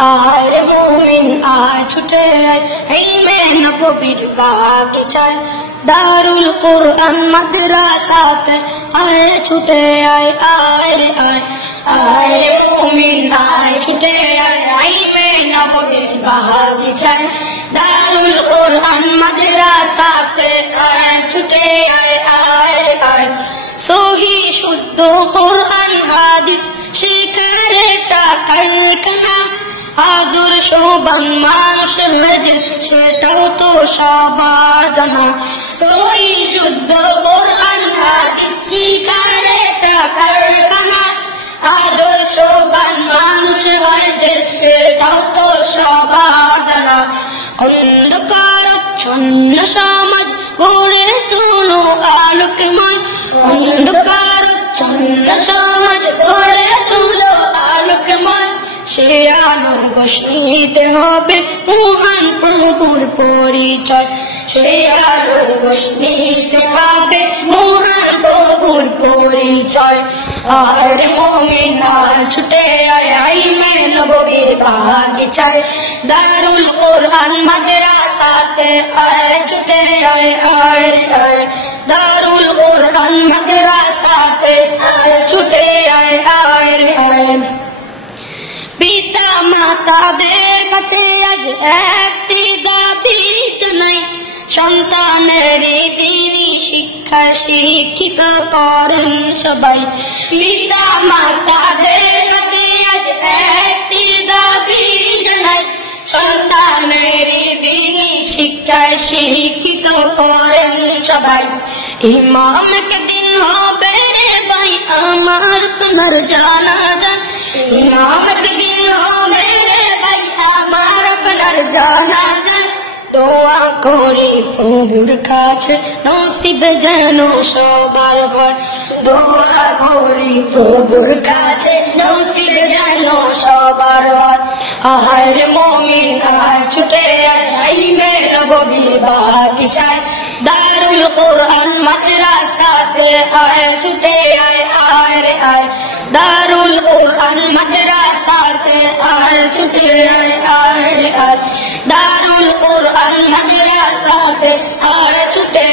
आय रे मोमिन आय छुटे आय इल्मे नबवीर बागीचाय दारुल कुरआन मदरसाते आय छुटे आय रे आय रे मोमिन आय छुटे आय इल्मे नबवीर बागीचाय दारुल कुरआन मदरसाते आय छुटे आय रे आय সহি শুদ্ধ কোরআন হাদিস শিখার একটা কারখানা আদর্শবান মানুষ হয়েছে সেটাও তো সবার জানা সহি শুদ্ধ কোরআন হাদিস শিখার একটা কারখানা আদর্শবান মানুষ হয়েছে সেটাও তো সবার জানা অন্ধকারাচ্ছন্ন সমাজ গড়ে তোলো আলোকময় অন্ধকারাচ্ছন্ন সমাজ গড়ে তোলো আলোকময় সে আলোর গোষ্ঠীতে হবে মহান প্রভুর পরিচয় সে আলোর গোষ্ঠীতে পাবে মহান প্রভুর পরিচয় আর মোমিন ছুটে আয় ইলমে নববীর বাগিচায় দারুল কুরআন মাদ্রাসাতে আয় ছুটে আয় দারুল কুরআন মাদ্রাসাতে আয় ছুটে আয় পিতা মাতাদের কাছে আজ একটি দাবি জানাই সন্তানের দিনী শিক্ষা শিক্ষিত করেন সবাই পিতা মাতাদের কাছে আজ একটি দাবি জানাই সন্তানের দিনী শিক্ষা শিক্ষিত করেন সবাই ইমামকে দিন হবে রে ভাই আমার তোমার জানাজা ইমামকে দিন হবে রে ভাই আমার আপনার জানাজা দোয়া করি প্রভুর কাছে নসিব যেন সবার হয় দোয়া করি প্রভুর কাছে নসিব যেন সবার হয় আয় রে মোমিন আয় ছুটে আয় ইলমে নববীর বাগিচায় দারুল কুরআন মাদ্রাসাতে আয় ছুটে আয় রে আয় দারুল কুরআন মাদ্রাসাতে আয় ছুটে আয় রে আয় দারুল কুরআন মাদ্রাসাতে আয় ছুটে